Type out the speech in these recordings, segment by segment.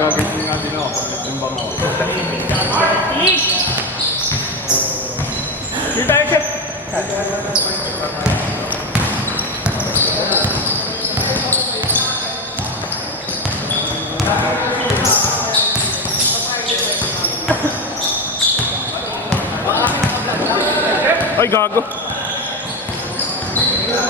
Gagising nga din ako. Nagsimbang ako. Dito tayo, chef. Ay, gago.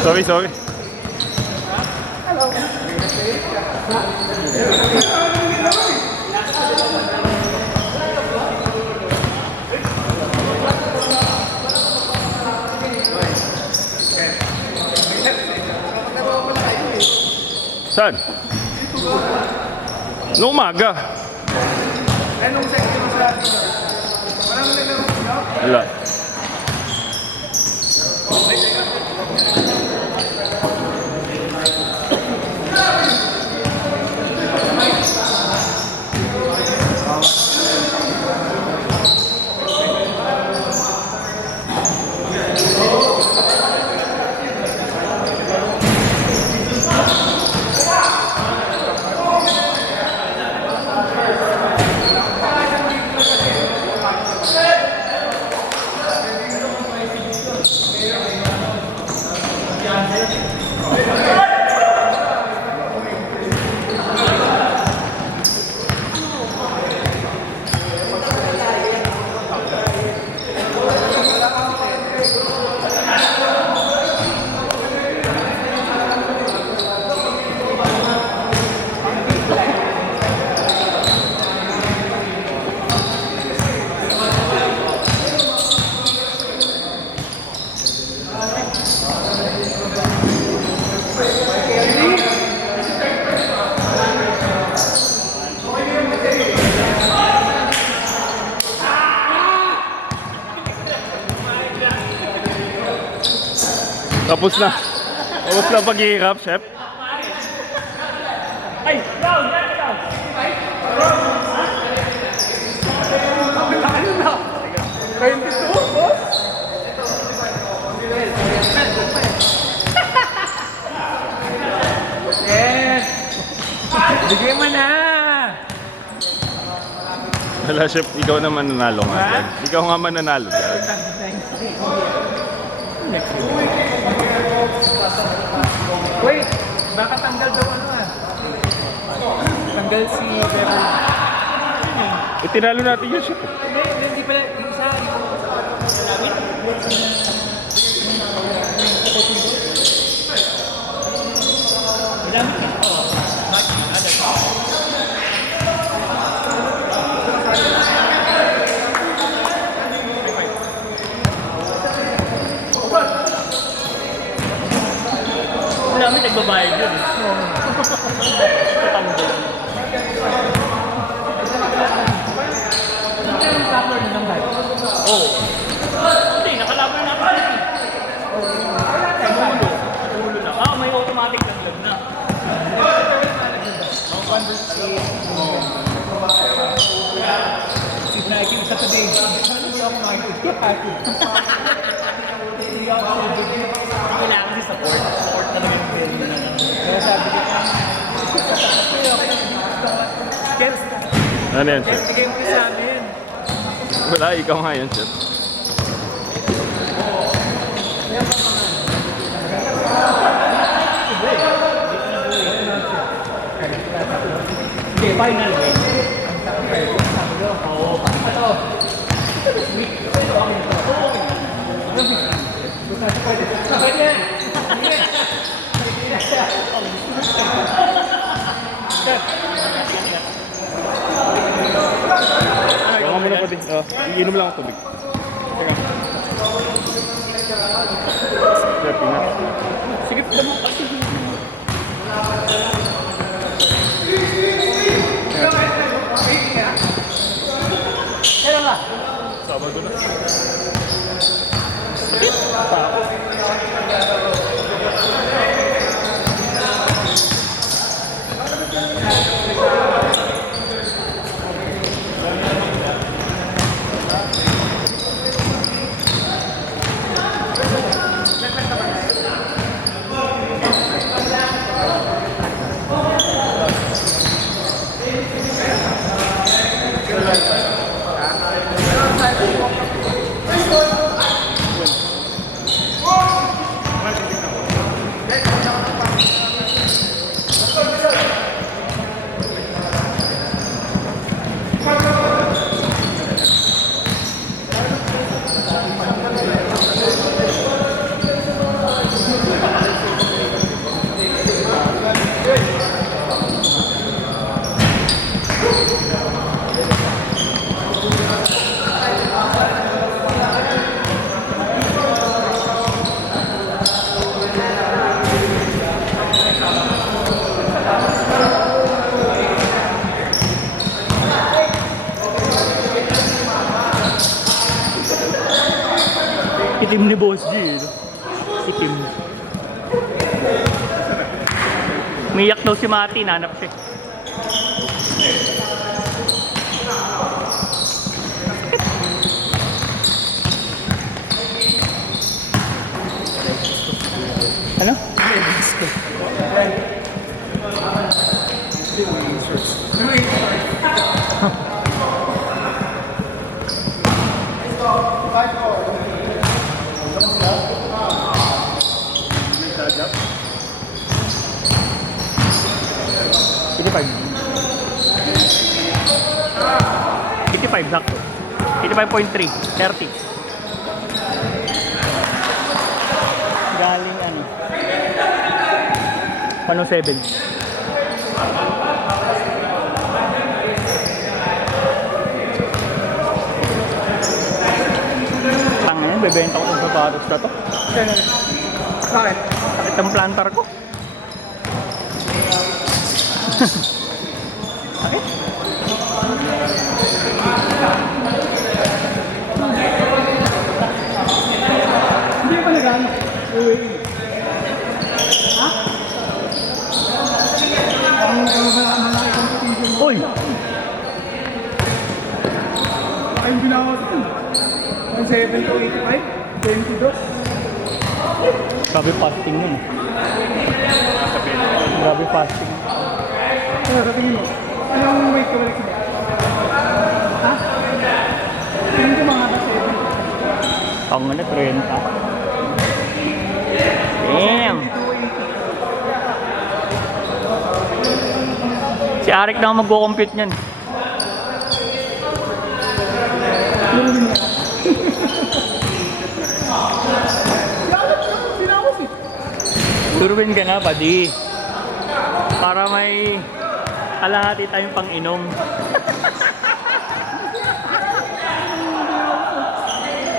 Sorry, sorry. Hello. Saan? Noong umaga. Anong section mo sa atin? Maraming naglaro mo? Wala. Tapos na. Tapos na paghihirap, chef. Ay, down, down. Ano na? 22, boss? Yes! Bigay mo na! Wala, chef. Ikaw naman nanalo nga dyan. Ikaw nga mananalo dyan. Wait, baka tanggal daw ano ah. Tanggal si Beverly. Tinalo natin yun, chef. Hindi pala, yung isa, Namin nagbabayad yun. Oo. Hindi, nakalaban na natin yun. Ulo na. Ah, may automatic na vlog na. si Nike sa today. Hindi ako makikita. Kailangan si support. Support talaga yung build na. Kaya sabi ko, Kens, Ano yan, chef? bigay mo sa amin. Wala, ikaw nga yan, chef. Hindi, final game. Oo. Ito. Baka mo na pati. Iinom lang ako tubig. Teka. Chef, ingat. Sige, mo kasi. Kailan ka? Sabado na. ni Boss G, eh. Si Kim. Umiyak daw si Mati, nanap siya. Ano? $85. 85 sakto. 85.3. 30. Galing ano? Pano 7. Tangin, bebenta ko sa sapatos na to. Bakit? Sakit ang plantar ko. Hindi pa nagano. Ha? Malaki competition mo. Uy! Ay, yung ginawa ko dun. 7 to 85, 22. Grabe fasting yun. Grabe fasting. Ano sa tingin mo? Anong weight ko balik siya? Ha? Tingin ko mga ka 7. Ang ano, 30. Damn! Si Arik na mag-compute niyan. Turuin ka na, buddy. Para may kalahati tayong pang-inom.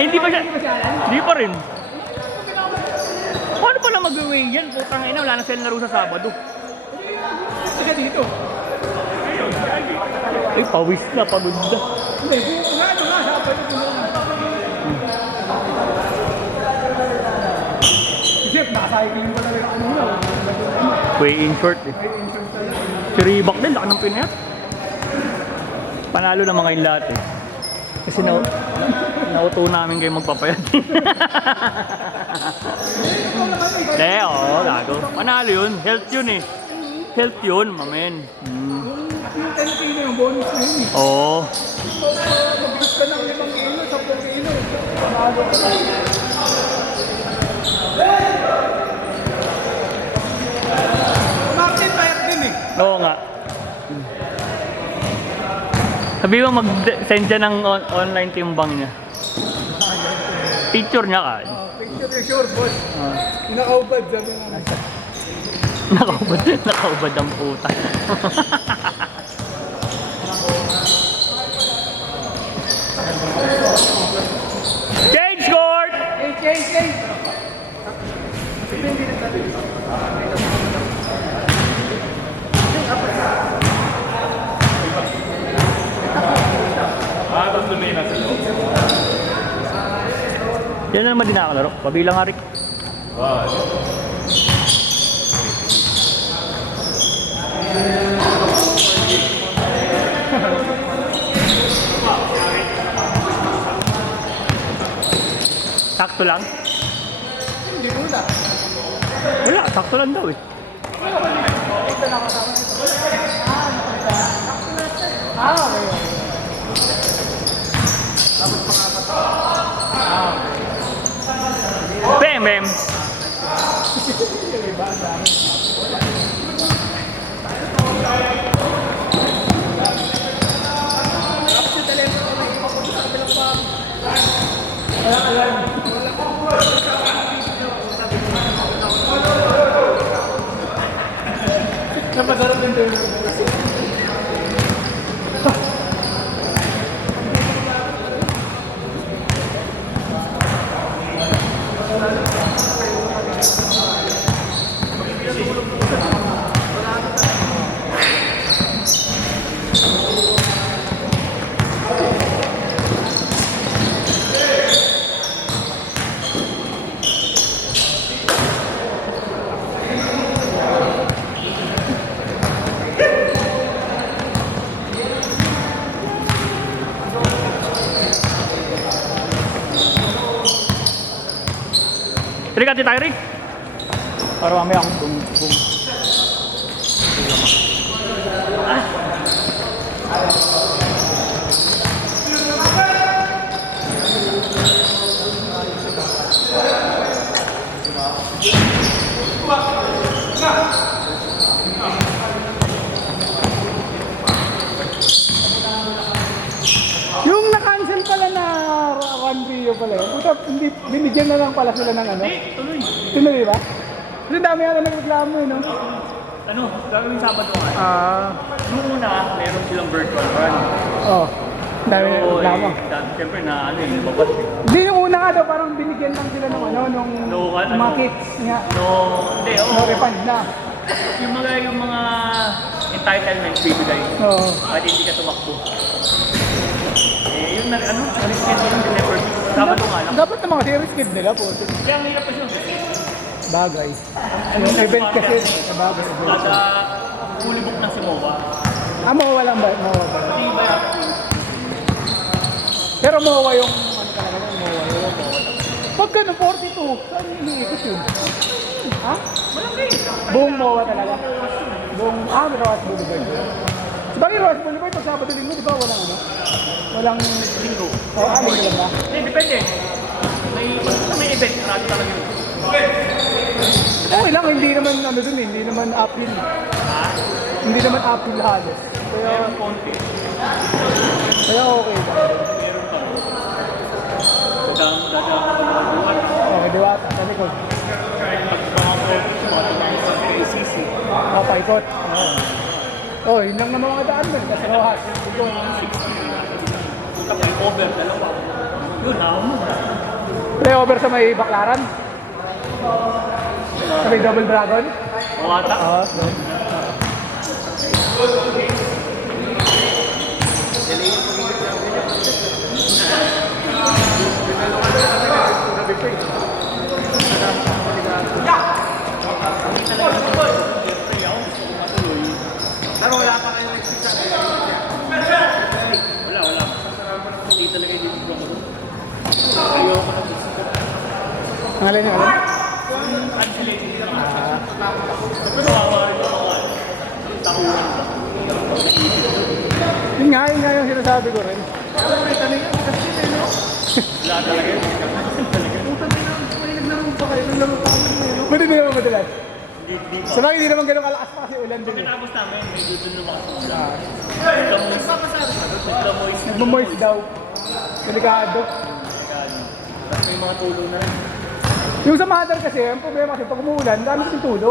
Hindi pa siya. Hindi pa rin. Paano pala mag-away yan? Putang ina, wala na sila laro sa Sabado. Sige dito. Ay, pawis na, pagod na. Hindi, nga, sabi ko mo. Chef, nakacycling pa talaga ano na. Way in short eh. Si Reebok din, laki ng pinayat. Panalo naman ngayon lahat eh. Kasi nauto namin kayo magpapayat. Hindi, oo, gago. Panalo yun. Health yun eh. Health yun, mamen. Yung 10 kilo yung bonus na yun eh. Oo. Mabigas ka ng 5 kilo, 10 kilo. Panalo ka na. Market payat din eh. Oo nga. Sabi mo mag-send siya ng online timbang niya. Picture niya ka. Picture is sure, boss. Nakaubad, sabi nga. Nakaubad ang puta. Change court! Change. Tapos tuloy na sa loob. Yan na naman din nakakalaro. Pabilang Arik. Wow. Sakto lang? Hindi mo na. Wala, sakto lang daw eh. Bem, bem. Napadarap din tayo. Rick, ati tayo, Rick. Para mamaya akong boom. Yung na-cancel pala na Juan Rio pala yun. Puta, hindi, binigyan na lang pala sila ng ano. Tuloy. Tuloy ba? Kasi dami yata nagreklamo eh, no? Ano, gagawin Sabado nga. Ah, Nung una, meron silang virtual run. oh. Dami Pero, nagreklamo. siyempre na ano yung babat. Hindi, yung una nga daw, parang binigyan lang sila ng ano, nung mga kits nga. Hindi, No refund na. yung mga entitlements bibigay. Oo. At hindi ka tumakbo. Yun na, na-reschedule yung December 6. Sabado nga lang. Dapat na mga series kid nila po. Kaya ang hirap pa siya. Bagay. Yung event kasi, bagay. Kada fully book na si MOA. Mawawa lang ba? Mawawa ba? Hindi ba? Pero mawawa yung, ano talaga yun, mawawa yung. Pag gano'n, 42, saan iniikot yun? Ha? Malaki. Buong mawawa talaga. Buong, Roas Boulevard. Sabagay Roas Boulevard, pag Sabado Linggo, di ba walang ano? Walang Linggo. linggo lang ba? Hindi, depende. May event. Marami talaga yun. Okay lang, hindi naman ano dun eh, hindi naman uphill. Hindi naman uphill halos. Kaya, Meron konti. kaya okay ba? Meron pa. Dadang. Okay, diwata, sa likod. ACC. Papaikot. Oh, yun lang naman mga daan mo, kasi Rojas. Kapag over, dalawa. Yun, mo. Playover sa may Baklaran. Sa may Double Dragon. Mawata. Oo, Pero wala pa kayo nag-sisa. Wala. Hindi talaga yung dito ko. Ayoko na dito. Ang alin yung alin? Pero awarin ko ako. Takuhan ba? Yun nga yung sinasabi ko rin. Wala talaga yun. Pwede na naman madalas. Hindi pa. Sabagay, hindi naman ganun kalakas pa kasi ulan din eh. Pagkatapos namin, may dito lumakas ang ulan. Naglamoys. Nagmamoist daw. Delikado. Tapos may mga tulo na rin. Yung sa mother kasi, ang problema kasi pag umuulan, dami kasing tulo.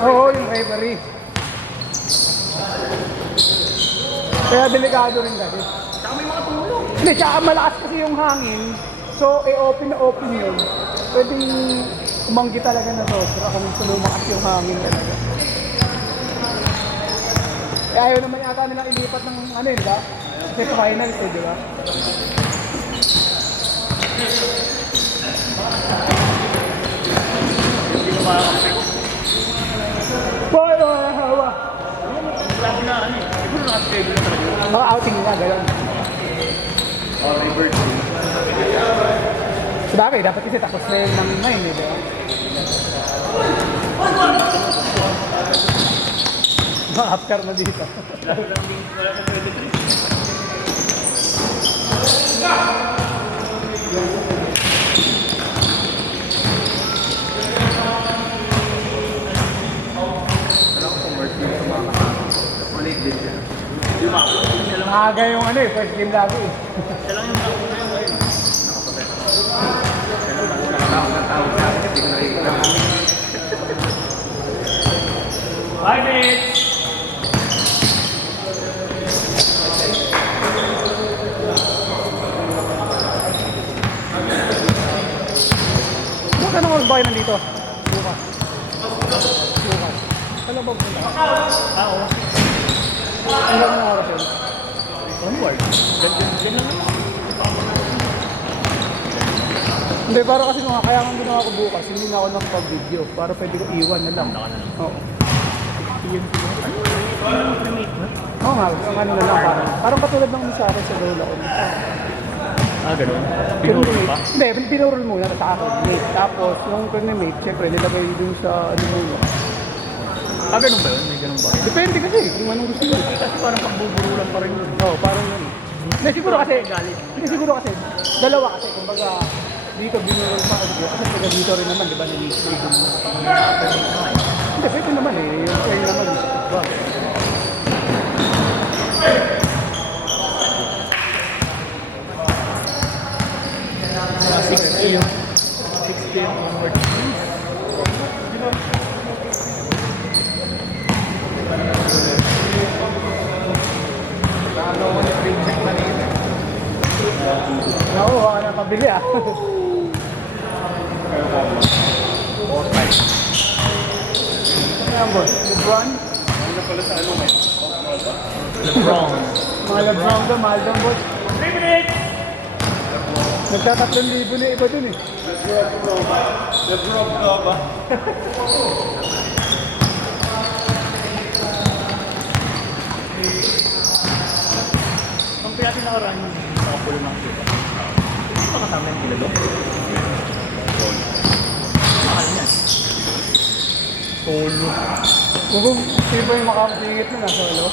Oo, yung referee. Kaya delikado rin kasi. Saka may mga tulo. Hindi, tsaka malakas kasi yung hangin. So, open na open yun. Pwedeng umanggi talaga na sobra kung lumakas yung hangin talaga. Eh, ayaw naman yata nilang ilipat ng ano yun, ba? Kasi finals eh, di ba? Hindi ko makakapit. Boy, hawa. Sabi na ano eh. Siguro naka-schedule na talaga yun. Mga outing nga, gano'n. Or may birthday. Sabagay, dapat kasi tapos na yun ng 9 eh, di ba? Ma-after na dito. Wala sa 23. Maaga yung ano eh, first game lagi eh. Siya lang yung nakapuna yung ngayon. Bye, mates! Buka na magbahay nandito. Bukas. Bukas. Alam ba po na? Oo. Hanggang na oras yun. Onward. Diyan lang naman. Hindi, para kasi mga kaya nga ginawa ko bukas, hindi na ako nakapag-video. Para pwede ko iwan na lang. Oo. Oo nga, ang ano na lang parang katulad ng sa akin sa lola ko. Ganun. Pinuro pa? Hindi, pinurol muna sa akin. Mate. Tapos, yung mate, syempre, nilagay dun sa ano muna. Ganun ba yun? May ganun ba? Depende kasi kung anong gusto mo. Kasi parang pagbuburulan pa rin yun. Oo, parang yun. Hindi, siguro kasi, dalawa kasi, kumbaga, dito binurol pa ako dito. Kasi taga dito rin naman, di ba, nilistry ko naman. Hindi, pwede naman eh. Yung kayo naman. Wow. Mga 6 p.m. 6 p.m. onward. Oo, ano pabili ah. Ano yan, boss? LeBron? LeBron. Mga LeBron ka, mahal ka, boss. 3 minutes! Nagtatatlong libo na iba dun eh. LeBron ka ba? Ang pinati na oran, nakapulo ng kita. Hindi pa kasama yung kilo doon? Mahal niyan. Solo. Kung sino ba yung makapagpingit na nasa ulo?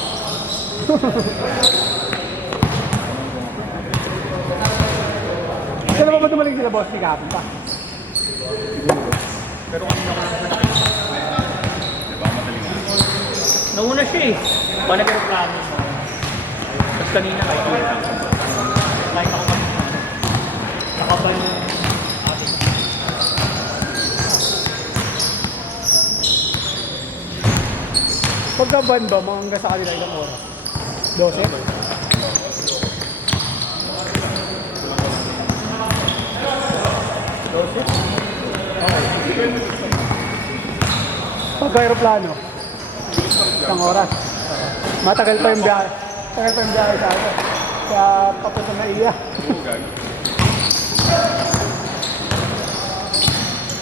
Kailan ba dumaling sila, boss? Di kapin pa. Pero kanina ko lang siya nakita. Nauna siya eh. Ba nag-aeroplano siya. Tapos kanina kahit ulit lang siya. Kahit ako pa siya. Nakabal yung atin. Pagkaban ba, mga hanggang sa kanila ilang oras? 12? Pagka-aeroplano? Isang oras. Matagal pa yung biyahe. Matagal pa yung biyahe sa akin. Kaya papunta na iya.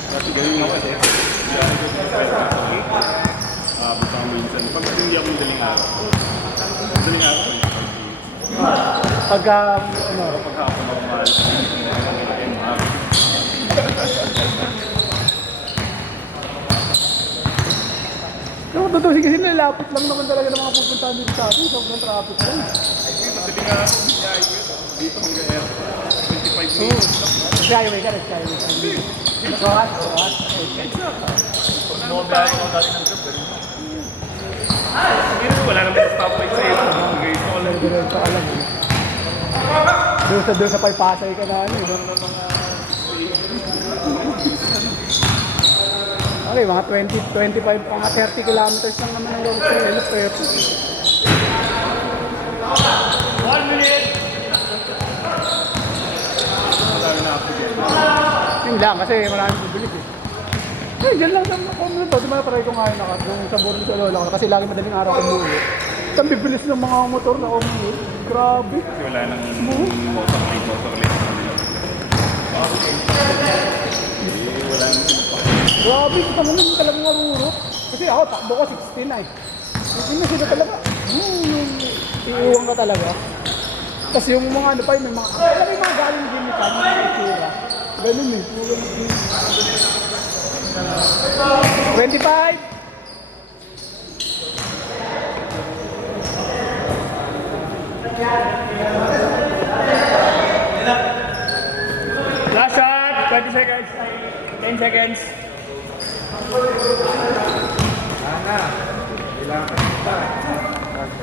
Kasi ganyan ako kasi. Basta ako minsan. Pag hindi ako madaling araw. Madaling araw. Pagka, ano, Pagkakapon ako mahal. yung tutusin kasi nilapit lang naman talaga ng mga pupuntahan dito sa atin. Sobrang traffic lang. Madaling araw. Dito hanggang air. 25 minutes. Skyway ka, skyway ka. Rohat. Noong biyahe ko dati ng group. Wala naman stoplight sa iyo. Guys, ako lang. Diretso ka lang. Doon sa Paypasay ka na ano. Okay, mga 20, 25, mga 30 kilometers lang naman ang road trip. Hello, perfect. 1 minute! Yun lang, kasi maraming bibilis eh. Eh, dyan lang sa commute to. Di ba try ko nga yun yung sa Born sa Lola ko. Kasi lagi madaling araw ko umuwi. Ang bibilis ng mga motor na umuwi. Grabe. Kasi wala nang motor lane. Wala nang Grabe, ito naman talagang marurot. Kasi ako, takbo ko 16 na eh. Hindi na sila talaga. Iiwan ka talaga. Tapos yung mga ano pa, may mga, alam mo yung mga galing din ni Kanye, yung itsura. Ganun eh. 25! Last shot! 20 seconds. 10 seconds.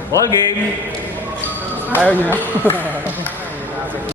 Ball game. Ayaw niyo na.